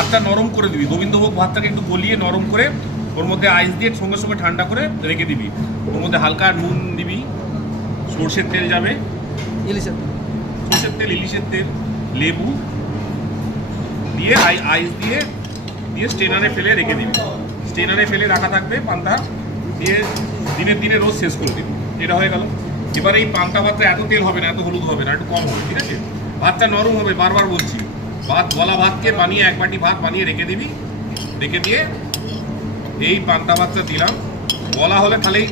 ভাতটা নরম করে দিবি, গোবিন্দভোগ ভাতটাকে একটু গলিয়ে নরম করে ওর মধ্যে আইস দিয়ে সঙ্গে সঙ্গে ঠান্ডা করে রেখে দিবি। ওর মধ্যে হালকা নুন দিবি, সর্ষের তেল যাবে, সর্ষের তেল, ইলিশের তেল, লেবু দিয়ে আইস দিয়ে দিয়ে স্টেনারে ফেলে রেখে দিবি। স্টেনারে ফেলে রাখা থাকবে পান্তা, দিয়ে দিনের দিনে রোজ শেষ করে দিবি। এটা হয়ে গেল। এবার এই পান্তা ভাতটা এত তেল হবে না, এত হলুদ হবে না, একটু কম হবে, ঠিক আছে? ভাতটা নরম হবে, বারবার বলছি। গলা ভাতকে বানিয়ে 1 বাটি ভাত বানিয়ে রেখে দিবি। রেখে দিয়ে এই পান্তা ভাতটা দিলাম। গলা হলে খালি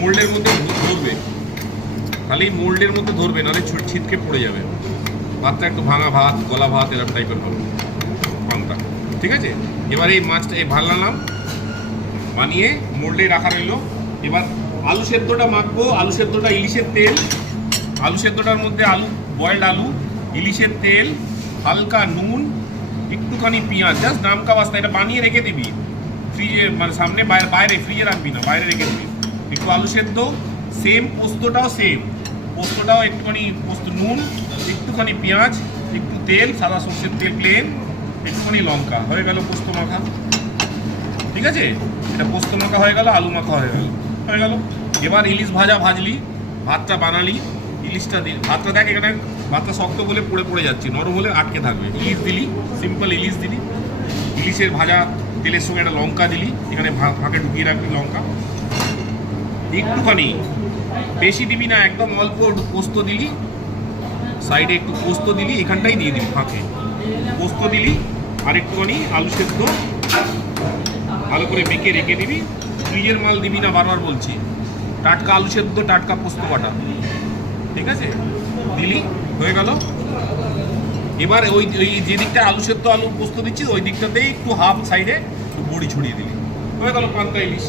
মোল্ডের মধ্যে ধরবে, খালি মোল্ডের মধ্যে ধরবে, নাহলে ছিটকে পড়ে যাবে। ভাতটা একটু ভাঙা ভাত, গলা ভাত এরকম টাইপের হবে পান্তা, ঠিক আছে? এবার এই মাছটা ভাজলাম, বানিয়ে মোল্ডে রাখা রইলো। এবার আলু সেদ্ধটা মাখবো। আলু সেদ্ধটা ইলিশের তেল, আলু সেদ্ধটার মধ্যে আলু, বয়েলড আলু, ইলিশের তেল, হালকা নুন, একটুখানি পেঁয়াজ, জাস্ট নামকা বাস্তা। এটা বানিয়ে রেখে দিবি ফ্রিজে, মানে সামনে, বাইরে ফ্রিজে রাখবি না, বাইরে রেখে দিবি। একটু আলু সেদ্ধ, সেম পোস্তটাও সেম, পোস্তটাও একটুখানি পোস্ত, নুন, একটুখানি পেঁয়াজ, একটু তেল, সাদা সর্ষের তেল প্লেন, একটুখানি লঙ্কা, হয়ে গেল পোস্ত মাখা, ঠিক আছে? এটা পোস্ত মাখা হয়ে গেল, আলু মাখা হয়ে গেল, হয়ে গেল। এবার ইলিশ ভাজা ভাজলি, ভাতটা বানালি, ইলিশটা দিলি। ভাতটা দেখ এখানে ভাতটা শক্ত বলে পড়ে পড়ে যাচ্ছে, নরম হলে আটকে থাকবে। ইলিশ দিলি, সিম্পল ইলিশ দিলি, ইলিশের ভাজা তেলের সঙ্গে একটা লঙ্কা দিলি, এখানে ফাঁকে ঢুকিয়ে রাখবি লঙ্কা, একটুখানি, বেশি দিবি না, একদম অল্প একটু পোস্ত দিলি, সাইডে একটু পোস্ত দিলি, এখানটাই দিয়ে দিবি ফাঁকে, পোস্ত দিলি, আর একটুখানি আলু সেদ্ধ ভালো করে মেখে রেখে দিবি। ফ্রিজের মাল দিবি না, বারবার বলছি। টাটকা আলু সেদ্ধ, টাটকা পোস্ত বাটা, ঠিক আছে? দিলি, হয়ে গেল। এবার ওই যে দিকটা আলু সেদ্ধ, আলু পোস্ত দিচ্ছিস, ওই দিকটাতেই একটু হাফ সাইডে একটু বড়ি ছড়িয়ে দিলি, হয়ে গেল পান্তা ইলিশ।